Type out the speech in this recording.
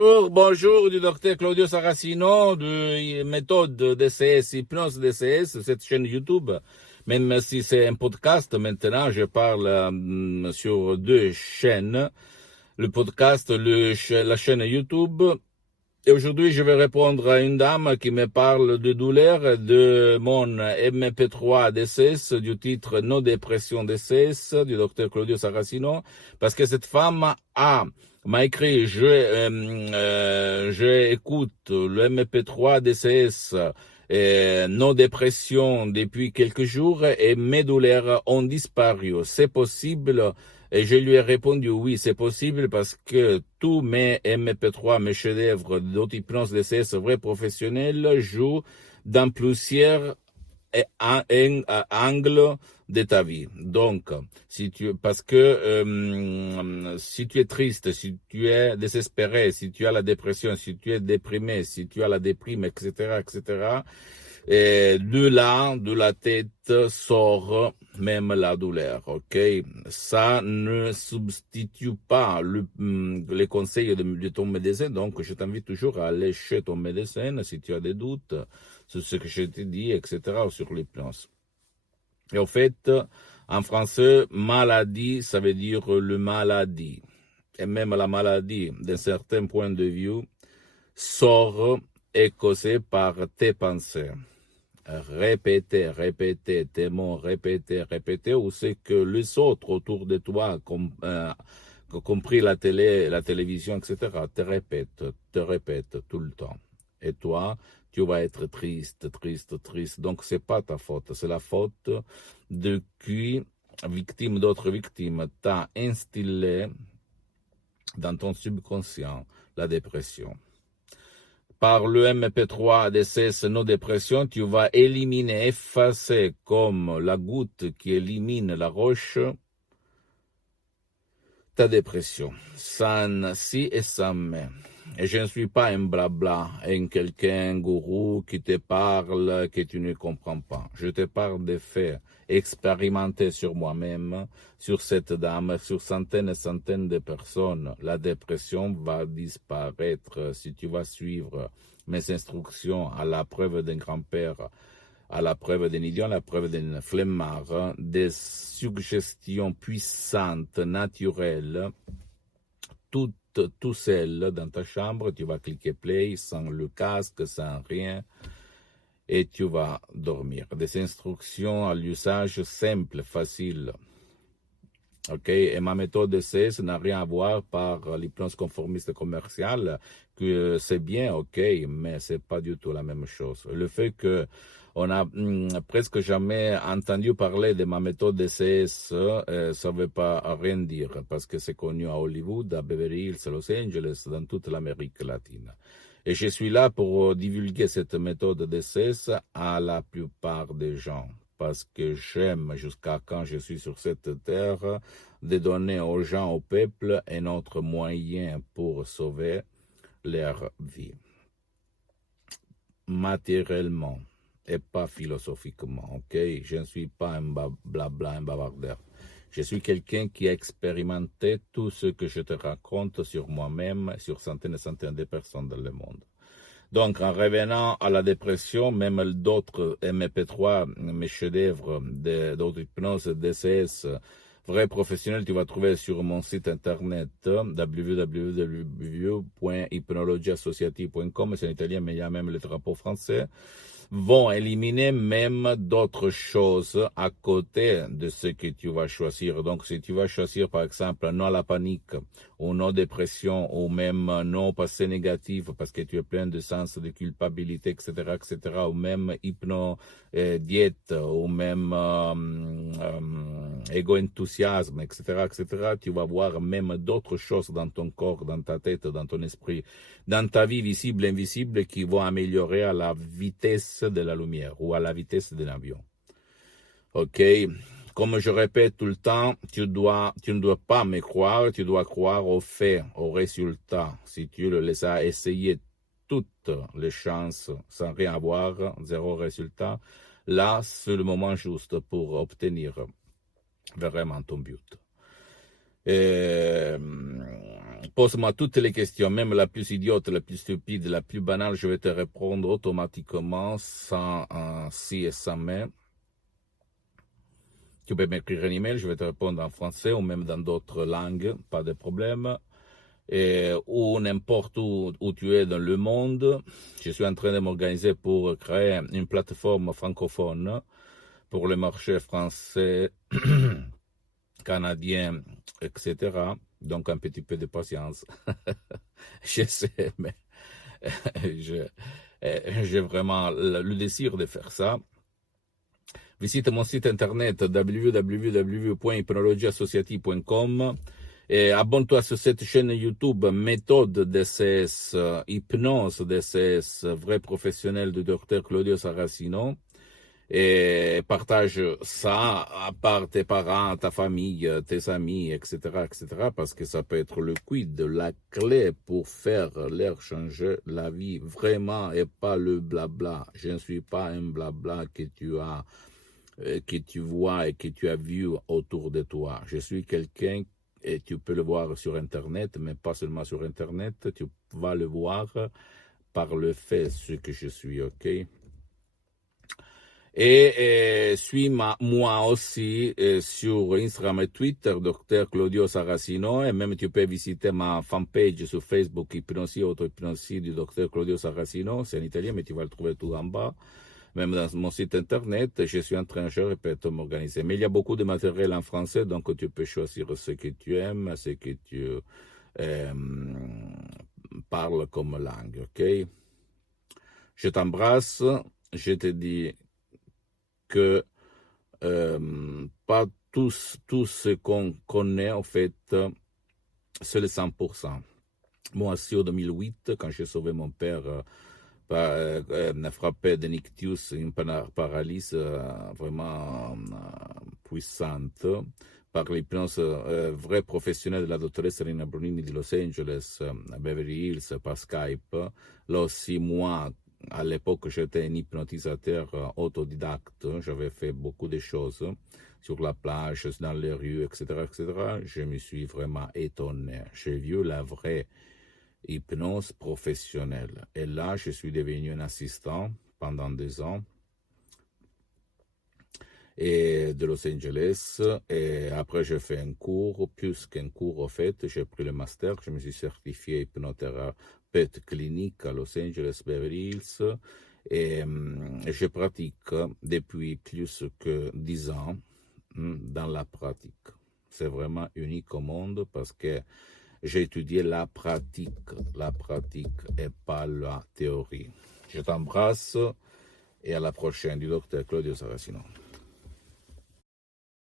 Bonjour, du docteur Claudio Saracino de méthode DCS, hypnose DCS, cette chaîne YouTube. Même si c'est un podcast, maintenant je parle sur deux chaînes. Le podcast, la chaîne YouTube. Et aujourd'hui, je vais répondre à une dame qui me parle de douleur de mon MP3 DCS, du titre No dépression DCS, du docteur Claudio Saracino, parce que cette femme m'a écrit, je écoute le MP3 DCS, No dépression depuis quelques jours et mes douleurs ont disparu. C'est possible? Et je lui ai répondu oui, c'est possible parce que tous mes MP3, mes chefs-d'œuvre d'auto-hypnose DCS vrais professionnels jouent dans plusieurs angles de ta vie. Donc, parce que si tu es triste, si tu es désespéré, si tu as la dépression, si tu es déprimé, si tu as la déprime, etc., etc., et de là, de la tête sort même la douleur, ok? Ça ne substitue pas les conseils de ton médecin, donc je t'invite toujours à aller chez ton médecin si tu as des doutes sur ce que je t'ai dit, etc., ou sur les plans. Et en fait, en français, maladie, ça veut dire le maladie. Et même la maladie, d'un certain point de vue, sort et causée par tes pensées. Répéter tes mots, répéter, ou c'est que les autres autour de toi, compris la télé, la télévision, etc., te répètent tout le temps. Et toi, tu vas être triste. Donc, c'est pas ta faute, c'est la faute de qui, victime d'autres victimes, t'a instillé dans ton subconscient la dépression. Par le MP3 DCS No Dépression, tu vas éliminer, effacer comme la goutte qui élimine la roche, ta dépression, sans si et sans mais. Et je ne suis pas un blabla, un gourou qui te parle que tu ne comprends pas. Je te parle des faits expérimentés sur moi-même, sur cette dame, sur centaines et centaines de personnes. La dépression va disparaître si tu vas suivre mes instructions à la preuve d'un grand-père, à la preuve d'un idiot, à la preuve d'un flemmard, des suggestions puissantes, naturelles, tout seul dans ta chambre, tu vas cliquer play sans le casque, sans rien, et tu vas dormir. Des instructions à l'usage simple, facile. Ok, et ma méthode d'essai, ça n'a rien à voir par l'hypnose conformiste commerciale, que c'est bien, ok, mais c'est pas du tout la même chose. Le fait que on a presque jamais entendu parler de ma méthode d'essai, ça veut pas rien dire, parce que c'est connu à Hollywood, à Beverly Hills, à Los Angeles, dans toute l'Amérique latine. Et je suis là pour divulguer cette méthode d'essai à la plupart des gens, parce que j'aime, jusqu'à quand je suis sur cette terre, de donner aux gens, au peuple, un autre moyen pour sauver leur vie. Matériellement et pas philosophiquement, ok? Je ne suis pas un blabla, un bavardeur. Je suis quelqu'un qui a expérimenté tout ce que je te raconte sur moi-même, sur centaines et centaines de personnes dans le monde. Donc, en revenant à la dépression, même d'autres MP3, mes chefs-d'œuvre d'autres hypnose, DCS, vrais professionnels, tu vas trouver sur mon site internet www.hypnologieassociative.com, c'est en italien, mais il y a même le drapeau français, vont éliminer même d'autres choses à côté de ce que tu vas choisir. Donc, si tu vas choisir, par exemple, non à la panique, ou non dépression, ou même non passé négatif parce que tu es plein de sens de culpabilité, etc., etc., ou même diète, ou même égo-enthousiasme, etc., etc., tu vas voir même d'autres choses dans ton corps, dans ta tête, dans ton esprit, dans ta vie visible, invisible, qui vont améliorer à la vitesse de la lumière ou à la vitesse d'un avion. Ok? Comme je répète tout le temps, tu ne dois pas me croire, tu dois croire aux faits, aux résultats. Si tu les as essayés toutes les chances sans rien avoir, zéro résultat, là, c'est le moment juste pour obtenir vraiment ton but. Pose-moi toutes les questions, même la plus idiote, la plus stupide, la plus banale, je vais te répondre automatiquement, sans si et sans mais. Tu peux m'écrire un email, je vais te répondre en français ou même dans d'autres langues, pas de problème. Ou n'importe où tu es dans le monde. Je suis en train de m'organiser pour créer une plateforme francophone pour le marché français, canadien, etc. Donc un petit peu de patience. Je sais, mais j'ai vraiment le désir de faire ça. Visite mon site internet www.hypnologieassociative.com et abonne-toi sur cette chaîne YouTube Méthode DCS, Hypnose DCS, vrai professionnel du docteur Claudio Saracino. Et partage ça à part tes parents, ta famille, tes amis, etc., etc., parce que ça peut être le quid, la clé pour faire leur changer la vie vraiment et pas le blabla. Je ne suis pas un blabla que tu vois et que tu as vu autour de toi. Je suis quelqu'un, et tu peux le voir sur Internet, mais pas seulement sur Internet, tu vas le voir par le fait ce que je suis, ok? Et suis-moi aussi sur Instagram et Twitter, Dr Claudio Saracino, et même tu peux visiter ma fanpage sur Facebook, Hypnosie, auto-hypnosie du Dr Claudio Saracino, c'est en italien, mais tu vas le trouver tout en bas. Même dans mon site internet, je suis en train, je répète, de m'organiser. Mais il y a beaucoup de matériel en français, donc tu peux choisir ce que tu aimes, ce que tu parles comme langue, ok? Je t'embrasse, je te dis que pas tout ce qu'on connaît, en fait, c'est le 100%. Moi aussi, en 2008, quand j'ai sauvé mon père, frappé de nictus, une paralysie vraiment puissante, par l'hypnose vraie professionnelle de la dottoressa Rina Brunini di Los Angeles, à Beverly Hills, par Skype. Là aussi, moi, à l'époque, j'étais un hypnotisateur autodidacte. J'avais fait beaucoup de choses sur la plage, dans les rues, etc., etc. Je me suis vraiment étonné. J'ai vu la vraie hypnose professionnelle. Et là, je suis devenu un assistant pendant 2 ans et de Los Angeles. Et après, j'ai fait un cours, plus qu'un cours, au fait. J'ai pris le master. Je me suis certifié hypnothérapeute clinique à Los Angeles, Beverly Hills. Et je pratique depuis plus que 10 ans dans la pratique. C'est vraiment unique au monde parce que j'ai étudié la pratique et pas la théorie. Je t'embrasse et à la prochaine du docteur Claudio Saracino.